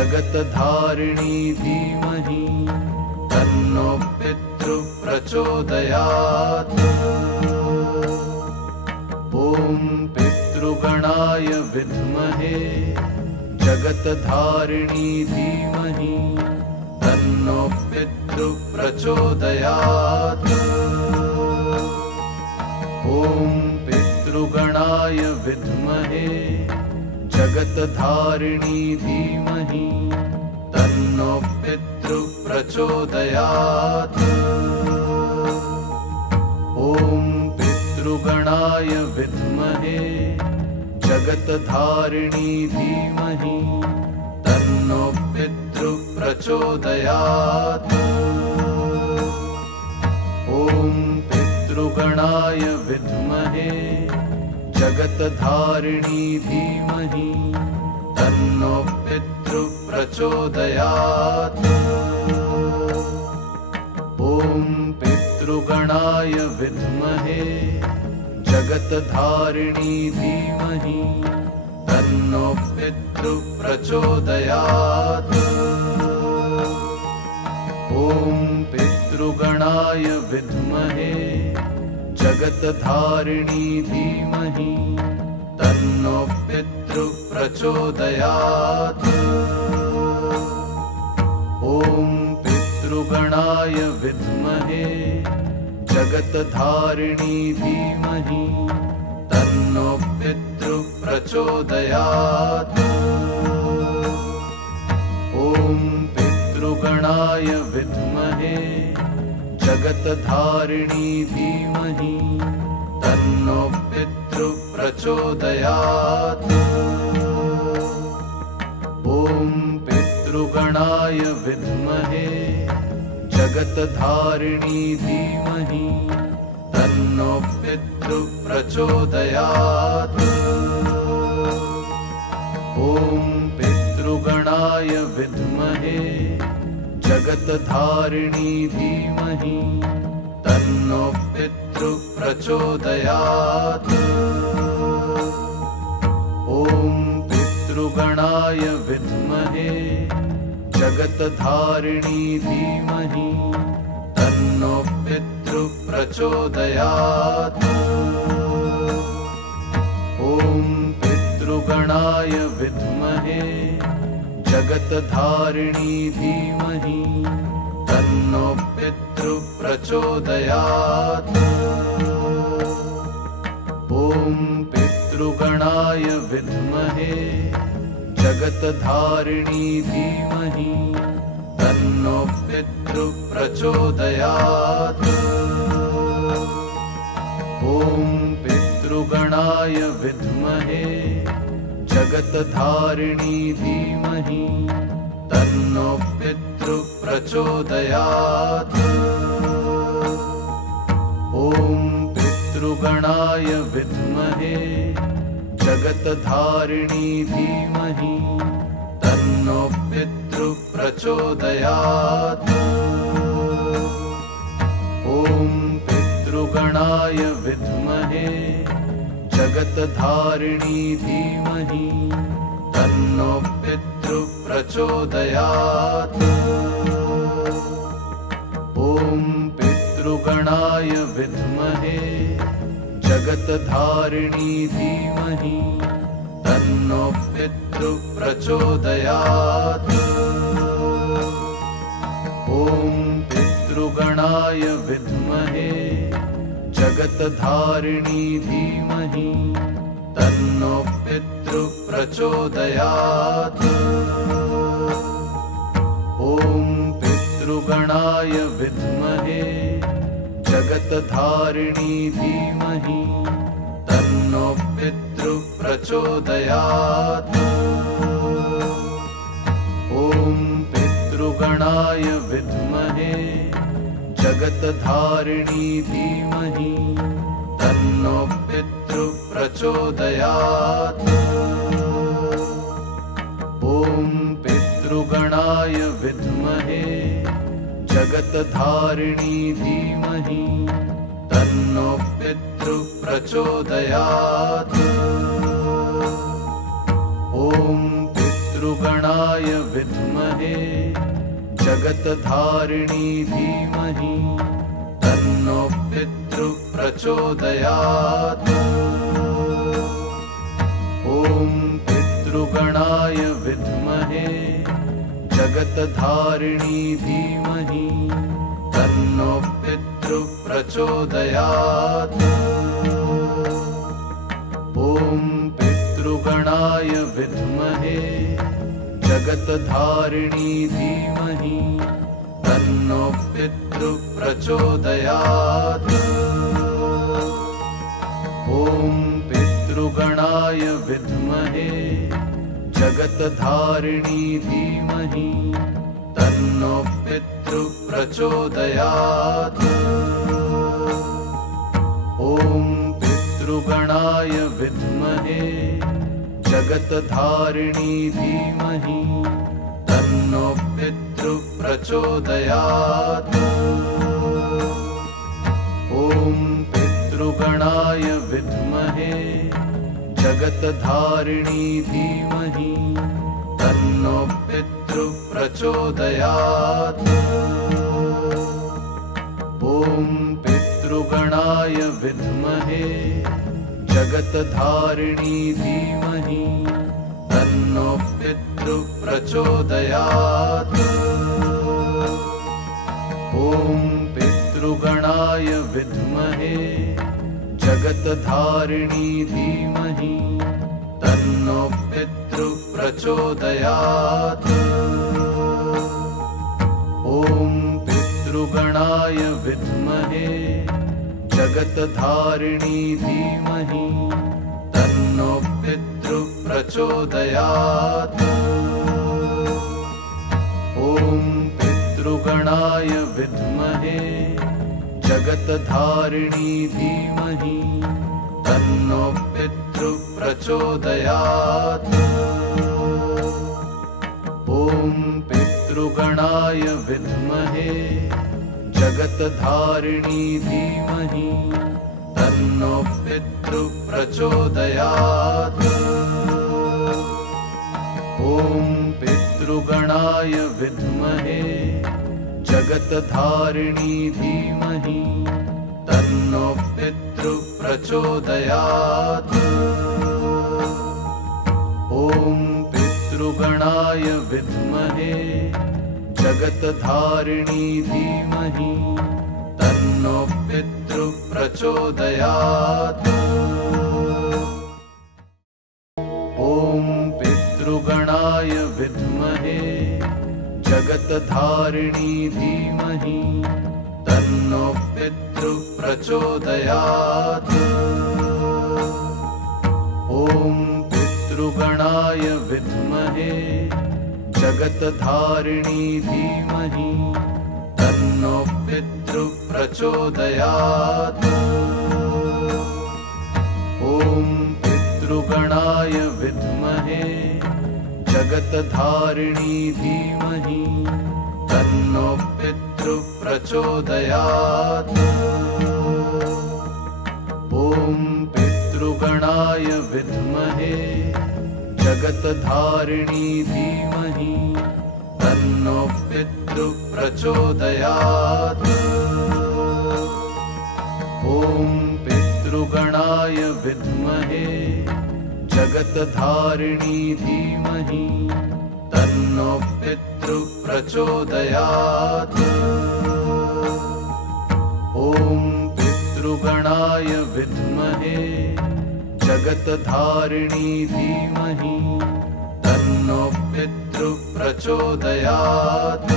जगत्धारिणी धीमहि तन्नो पितृ प्रचोदयात्। ॐ पितृगणाय विद्महे जगत्धारिणी धीमहि तन्नो पितृ प्रचोदयात्। ॐ पितृगणाय विद्महे जगत्धारिणी धीमहि तन्नो पितृ प्रचोदयात्। ॐ पितृगणाय विद्महे जगत्धारिणी धीमहि तन्नो पितृ प्रचोदयात्। ॐ पितृगणाय विद्महे जगत्धारिणी धीमहि तन्नो पितृ प्रचोदयात्। ॐ पितृगणाय विद्महे जगत्धारिणी धीमहि तन्नो पितृ प्रचोदयात्। ॐ पितृगणाय विद्महे जगत्धारिणी धीमहि तन्नो पितृ प्रचोदयात्। ॐ पितृगणाय विद्महे जगत्धारिणी धीमहि तन्नो पितृ प्रचोदयात्। ॐ पितृगणाय विद्महे जगत्धारिणी धीमहि तन्नो पितृ प्रचोदयात्। ॐ पितृगणाय विद्महे जगत्धारिणी धीमहि तन्नो पितृ प्रचोदयात्। ॐ पितृगणाय विद्महे जगत्धारिणी धीमहि तन्नो पितृ प्रचोदयात्। ॐ पितृगणाय विद्महे जगत्धारिणी धीमहि तन्नो पितृ प्रचोदयात्। ॐ पितृगणाय विद्महे जगत्धारिणी धीमहि तन्नो पितृ प्रचोदयात्। ॐ पितृगणाय विद्महे जगत्धारिणी धीमहि तन्नो पितृ प्रचोदयात्। ॐ पितृगणाय विद्महे जगत्धारिणी धीमहि तन्नो पितृ प्रचोदयात्। ॐ पितृगणाय विद्महे जगत्धारिणी धीमहि तन्नो पितृ प्रचोदयात्। ॐ पितृगणाय विद्महे जगत्धारिणी धीमहि तन्नो पितृ प्रचोदयात्। ॐ पितृगणाय विद्महे जगत्धारिणी धीमहि तन्नो पितृ प्रचोदयात्। ॐ पितृगणाय विद्महे जगत्धारिणी धीमहि तन्नो पितृ प्रचोदयात्। ॐ पितृगणाय विद्महे जगत्धारिणी धीमहि तन्नो पितृ प्रचोदयात्। ॐ पितृगणाय विद्महे जगत्धारिणी धीमहि तन्नो पितृ प्रचोदयात्। ॐ पितृगणाय विद्महे जगत्धारिणी धीमहि तन्नो पितृ प्रचोदयात्। ॐ पितृ पितृगणाय विद्महे जगत्धारिणी धीमहि तन्नो पितृ प्रचोदयात्। ॐ पितृगणाय विद्महे जगत्धारिणी धीमहि तन्नो पितृ प्रचोदयात्। ॐ पितृगणाय विद्महे जगत्धारिणी धीमहि तन्नो पितृ प्रचोदयात्। ॐ पितृगणाय विद्महे जगत्धारिणी धीमहि तन्नो पितृ प्रचोदयात्। ॐ पितृगणाय विद्महे जगत्धारिणी धीमहि तन्नो पितृ प्रचोदयात्। ॐ पितृगणाय विद्महे जगत्धारिणी धीमहि तन्नो पितृ प्रचोदयात्। ॐ पितृगणाय विद्महे जगत्धारिणी धीमहि तन्नो पितृ प्रचोदयात्। ॐ पितृगणाय विद्महे जगत्धारिणी धीमहि तन्नो पितृ प्रचोदयात्। ॐ पितृगणाय विद्महे जगत्धारिणी धीमहि तन्नो पितृ प्रचोदयात्। ॐ पितृगणाय विद्महे जगत्धारिणी धीमहि तन्नो पितृ प्रचोदयात्। ॐ पितृगणाय विद्महे जगत्धारिणी धीमहि तन्नो पितृ प्रचोदयात्। ॐ पितृगणाय विद्महे जगत्धारिणी धीमहि तन्नो पितृ प्रचोदयात्। ॐ पितृगणाय विद्महे जगत्धारिणी धीमहि तन्नो पितृ प्रचोदयात्। ॐ पितृगणाय विद्महे जगत्धारिणी धीमहि तन्नो पितृ प्रचोदयात्। ॐ पितृगणाय विद्महे जगत्धारिणी धीमहि तन्नो पितृ प्रचोदयात्। ॐ पितृगणाय विद्महे जगत्धारिणी धीमहि तन्नो पितृ प्रचोदयात्। ॐ पितृगणाय विद्महे जगत्धारिणी धीमहि तन्नो पितृ प्रचोदयात्। ॐ पितृगणाय विद्महे जगत्धारिणी धीमहि तन्नो पितृ प्रचोदयात्। ॐ पितृगणाय विद्महे जगत्धारिणी धीमहि तन्नो पितृ प्रचोदयात्।